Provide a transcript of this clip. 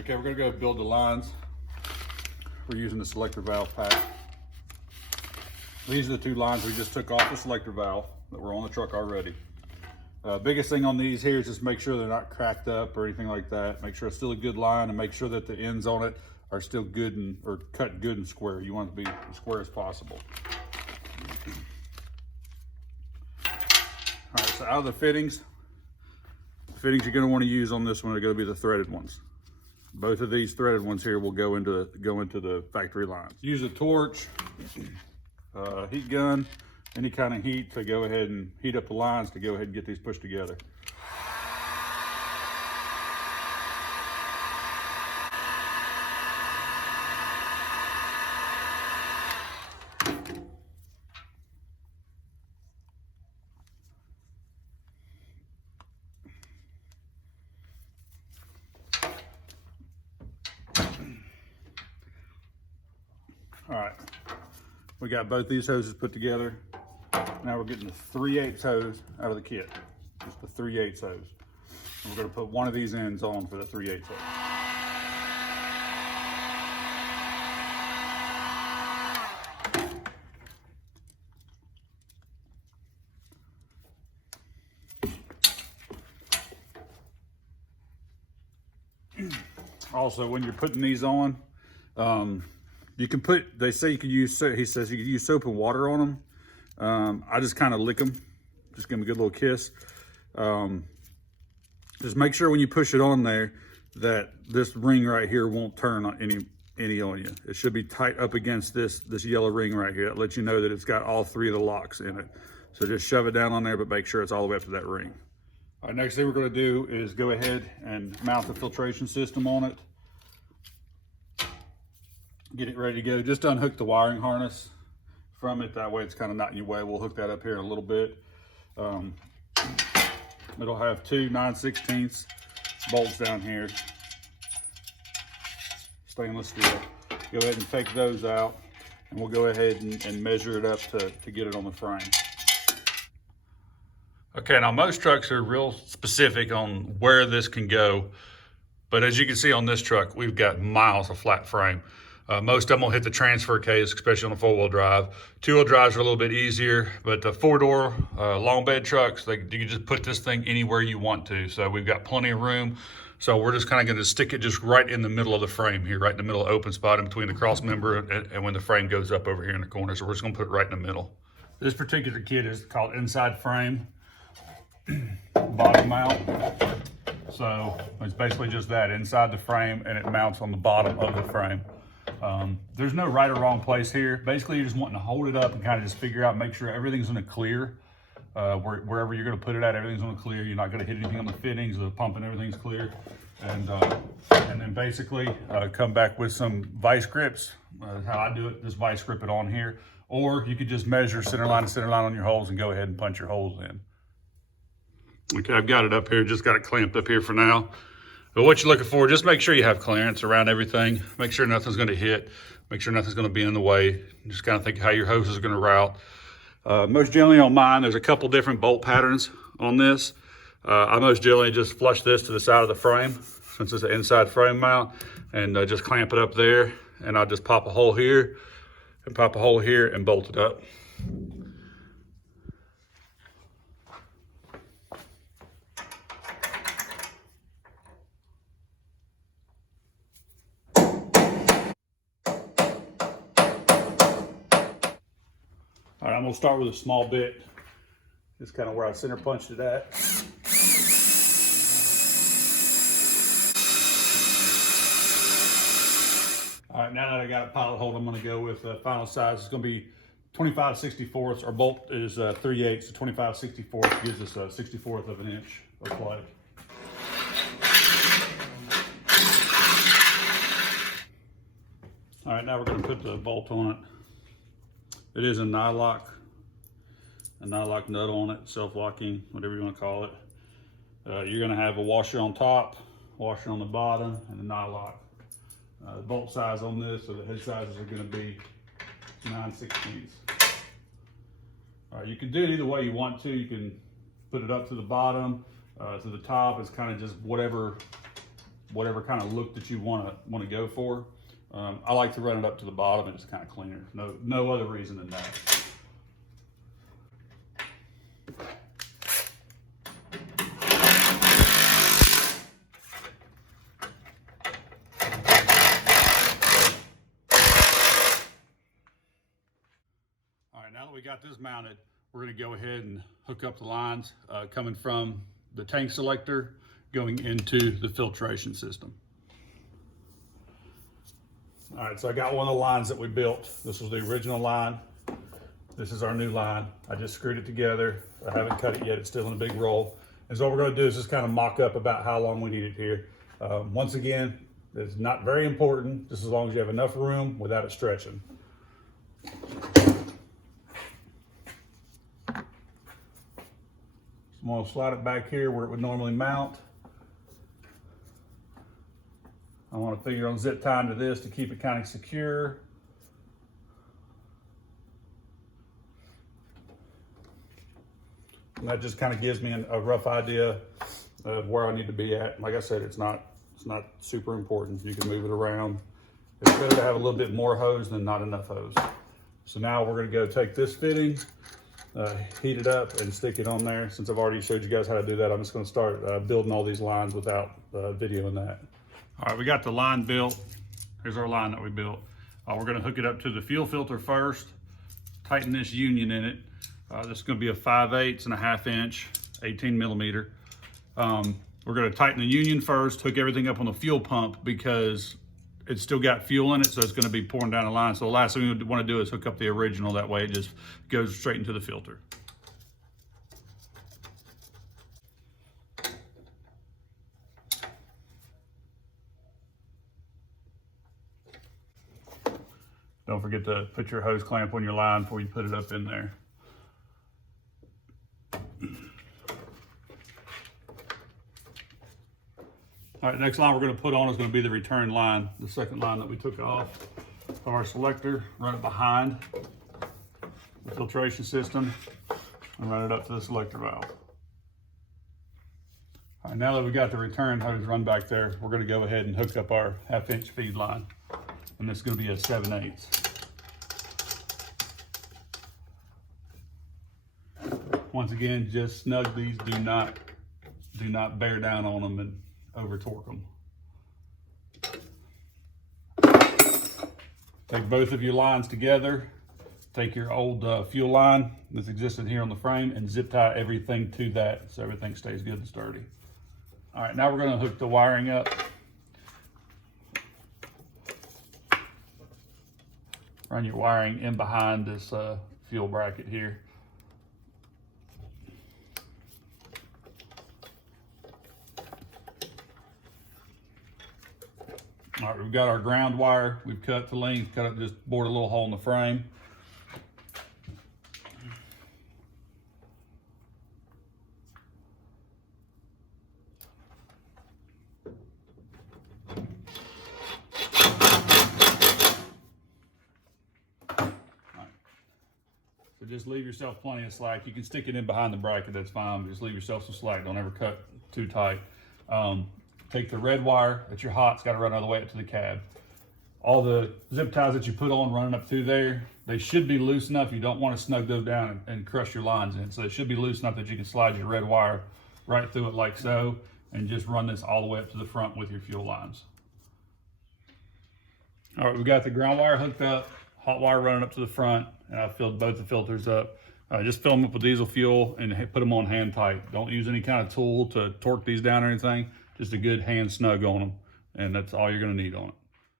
Okay, we're gonna go build the lines. We're using the selector valve pack. These are the two lines we just took off the selector valve that were on the truck already. Biggest thing on these here is just make sure they're not cracked up or anything like that. Make sure it's still a good line and make sure that the ends on it are still good and or cut good and square. You want it to be as square as possible. All right, so out of the fittings you're going to want to use on this one are going to be the threaded ones. Both of these threaded ones here will go into the factory lines. Use a torch, heat gun, any kind of heat to go ahead and heat up the lines to go ahead and get these pushed together. All right, we got both these hoses put together. Now we're getting the 3/8 hose out of the kit, just the 3/8 hose. And we're gonna put one of these ends on for the 3/8 hose. Also, when you're putting these on, you can put, they say you could use, he says you could use soap and water on them. I just kind of lick them, just give them a good little kiss. Just make sure when you push it on there that this ring right here won't turn on any on you. It should be tight up against this yellow ring right here. That lets you know that it's got all three of the locks in it. So just shove it down on there, but make sure it's all the way up to that ring. All right, next thing we're gonna do is go ahead and mount the filtration system on it. Get it ready to go. Just unhook the wiring harness from it. That way it's kind of not in your way. We'll hook that up here in a little bit. It'll have two 9/16 bolts down here, stainless steel. Go ahead and take those out and we'll go ahead and measure it up to get it on the frame. Okay, now most trucks are real specific on where this can go, but as you can see on this truck, we've got miles of flat frame. Most of them will hit the transfer case, especially on a four-wheel drive. Two-wheel drives are a little bit easier, but the four-door long bed trucks, you can just put this thing anywhere you want to. So we've got plenty of room. So we're just kind of going to stick it just right in the middle of the frame here, right in the middle of the open spot in between the cross member and when the frame goes up over here in the corner. So we're just going to put it right in the middle. This particular kit is called inside frame bottom mount. So it's basically just that, inside the frame, and it mounts on the bottom of the frame. There's no right or wrong place here. Basically, you're just wanting to hold it up and kind of just figure out, make sure everything's gonna clear. Wherever you're gonna put it at, everything's gonna clear. You're not gonna hit anything on the fittings, the pump and everything's clear. And then basically come back with some vice grips. How I do it, just vice grip it on here. Or you could just measure center line to center line on your holes and go ahead and punch your holes in. Okay, I've got it up here, just got it clamped up here for now. But what you're looking for, just make sure you have clearance around everything. Make sure nothing's gonna hit. Make sure nothing's gonna be in the way. Just kind of think how your hose is gonna route. Most generally on mine, there's a couple different bolt patterns on this. I most generally just flush this to the side of the frame, since it's an inside frame mount, and just clamp it up there. And I'll just pop a hole here, and pop a hole here, and bolt it up. All right, I'm gonna start with a small bit. Just kind of where I center punched it at. All right, now that I got a pilot hold, I'm gonna go with the final size. It's gonna be 25/64. Our bolt is 3/8, so 25/64 gives us a 1/64 of an inch of play. All right, now we're gonna put the bolt on it. It is a nylock nut on it, self-locking, whatever you want to call it. You're going to have a washer on top, washer on the bottom, and a nylock. The bolt size on this, or the head sizes, are going to be 9/16. All right, you can do it either way you want to. You can put it up to the bottom, to the top. It's kind of just whatever whatever kind of look that you want to go for. I like to run it up to the bottom, and it's kind of cleaner. No other reason than that. All right, now that we got this mounted, we're going to go ahead and hook up the lines coming from the tank selector going into the filtration system. All right, so I got one of the lines that we built. This was the original line. This is our new line. I just screwed it together. I haven't cut it yet. It's still in a big roll. And so what we're going to do is just kind of mock up about how long we need it here. Once again, it's not very important, just as long as you have enough room without it stretching. So I'm going to slide it back here where it would normally mount. I want to figure on zip tying to this to keep it kind of secure. And that just kind of gives me a rough idea of where I need to be at. Like I said, it's not super important. You can move it around. It's better to have a little bit more hose than not enough hose. So now we're going to go take this fitting, heat it up, and stick it on there. Since I've already showed you guys how to do that, I'm just going to start building all these lines without videoing that. All right, we got the line built. Here's our line that we built. We're going to hook it up to the fuel filter first, tighten this union in it. This is going to be a 5/8 inch, 18 millimeter. We're going to tighten the union first, hook everything up on the fuel pump because it's still got fuel in it, so it's going to be pouring down the line. So the last thing we want to do is hook up the original. That way it just goes straight into the filter. Don't forget to put your hose clamp on your line before you put it up in there. All right, next line we're going to put on is going to be the return line, the second line that we took off of our selector. Run it behind the filtration system and run it up to the selector valve. All right, now that we got the return hose run back there, we're going to go ahead and hook up our 1/2 inch feed line. And this is going to be a 7/8. Once again, just snug these. Do not bear down on them and over torque them. Take both of your lines together. Take your old fuel line that's existed here on the frame and zip tie everything to that so everything stays good and sturdy. All right, now we're going to hook the wiring up. Run your wiring in behind this fuel bracket here. All right, we've got our ground wire. We've cut to length, just bored a little hole in the frame. So just leave yourself plenty of slack. You can stick it in behind the bracket, that's fine. Just leave yourself some slack. Don't ever cut too tight. Take the red wire that you're hot, it's got to run all the way up to the cab. All the zip ties that you put on running up through there, they should be loose enough. You don't want to snug those down and crush your lines in. So they should be loose enough that you can slide your red wire right through it like so, and just run this all the way up to the front with your fuel lines. All right, we've got the ground wire hooked up, hot wire running up to the front, and I've filled both the filters up. Just fill them up with diesel fuel and put them on hand tight. Don't use any kind of tool to torque these down or anything. Just a good hand snug on them, and that's all you're going to need on it.